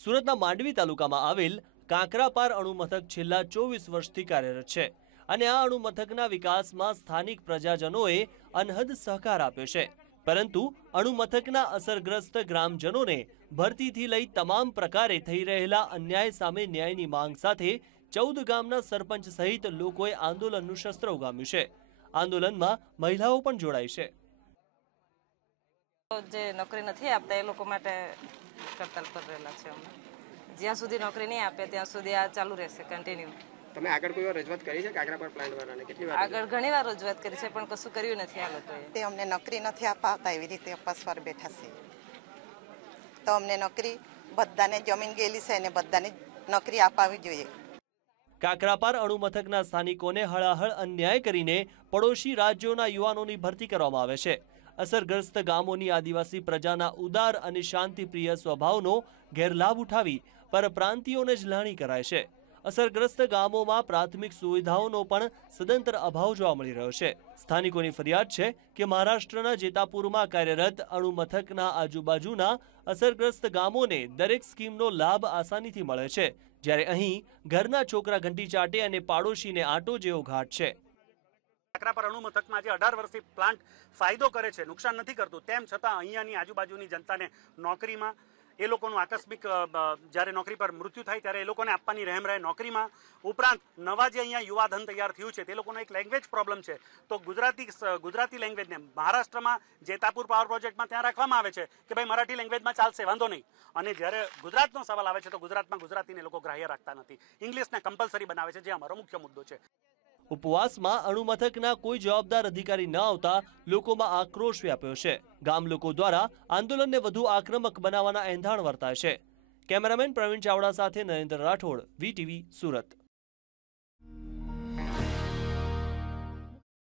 સુરતના માંડવી તાલુકામાં આવેલ કાંકરાપાર અણુમથક છેલ્લા ચોવીસ વર્ષથી કાર્યરત છે અને આ અણુમથકના વિકાસમાં સ્થાનિક પ્રજાજનોએ અનહદ સહકાર આપ્યો છે. પરંતુ અણુમથકના અસરગ્રસ્ત ગ્રામજનોને ભરતીથી લઈ તમામ પ્રકારે થઈ રહેલા અન્યાય સામે ન્યાયની માંગ સાથે ચૌદ ગામના સરપંચ સહિત લોકોએ આંદોલનનું શસ્ત્ર ઉગામ્યું છે. આંદોલનમાં મહિલાઓ પણ જોડાઈ છે. જે નોકરી નથી આપતા એ લોકો માટે કરતાલ પર રહેલા છે અમે. જ્યાં સુધી નોકરી નહીં આપે ત્યાં સુધી આ ચાલુ રહેશે કન્ટિન્યુ તમે આગળ કોઈ વાર રજૂઆત કરી છે કાકરાપાર પ્લાન્ટ વાળાને કેટલી વાર આગળ ઘણી વાર રજૂઆત કરી છે પણ કશું કર્યું નથી આ લોકોએ. તે અમને નોકરી નથી અપાવતા એવી રીતે અપસ્વર બેઠા છે. તો અમને નોકરી બધાને જમીન ગયેલી છે અને બધાને નોકરી અપાવવી જોઈએ. કાકરાપાર અણુમથકના સ્થાનિકોને હળાહળ અન્યાય કરીને પડોશી રાજ્યોના યુવાનોની ભરતી કરવામાં આવે છે. અસરગ્રસ્ત ગામોની આદિવાસી પ્રજાના ઉદાર અને શાંતિપ્રિય સ્વભાવનો ગેરલાભ ઉઠાવી પરપ્રાંતિયોને જ લાણી કરાય છે. અસરગ્રસ્ત ગામોમાં પ્રાથમિક સુવિધાઓનો પણ સદંતર અભાવ જોવા મળી રહ્યો છે. સ્થાનિકોની ફરિયાદ છે કે મહારાષ્ટ્રના જેતાપુરમાં કાર્યરત અણુમથકના આજુબાજુના અસરગ્રસ્ત ગામોને દરેક સ્કીમનો લાભ આસાનીથી મળે છે. જ્યારે અહીં ઘરના છોકરા ઘંટી ચાટે અને પાડોશીને આટો જેવો ઘાટ છે. કાકરાપાર અણુ મથકમાં જે અઢાર વર્ષથી પ્લાન્ટ ફાયદો કરે છે, નુકસાન નથી કરતું. તેમ છતાં અહીંયાની આજુબાજુની જનતાને નોકરીમાં, એ લોકોનું આકસ્મિક જ્યારે નોકરી પર મૃત્યુ થાય ત્યારે એ લોકોને આપવાની રહેમ રહે નોકરીમાં. ઉપરાંત, નવા જે અહીંયા યુવાધન તૈયાર થયું છે, તે લોકોનો એક લેંગ્વેજ પ્રોબ્લેમ છે. તો ગુજરાતી ગુજરાતી લેંગ્વેજને મહારાષ્ટ્રમાં જેતાપુર પાવર પ્રોજેક્ટમાં ત્યાં રાખવામાં આવે છે કે ભાઈ મરાઠી લેંગ્વેજમાં ચાલશે, વાંધો નહીં. અને જ્યારે ગુજરાતનો સવાલ આવે છે, તો ગુજરાતમાં ગુજરાતીને લોકો ગ્રાહ્ય રાખતા નથી. ઇંગ્લિશને કમ્પલસરી બનાવે છે, જે અમારો મુખ્ય મુદ્દો છે. ઉપવાસમાં અણુમથકના કોઈ જવાબદાર અધિકારી ન આવતા લોકોમાં આક્રોશ વ્યાપ્યો છે. ગામ લોકો દ્વારા આંદોલનને વધુ આક્રમક બનાવવાના એંધાણ વર્તાય છે. કેમેરામેન પ્રવીણ ચાવડા સાથે નરેન્દ્ર રાઠોડ વીટીવી સુરત.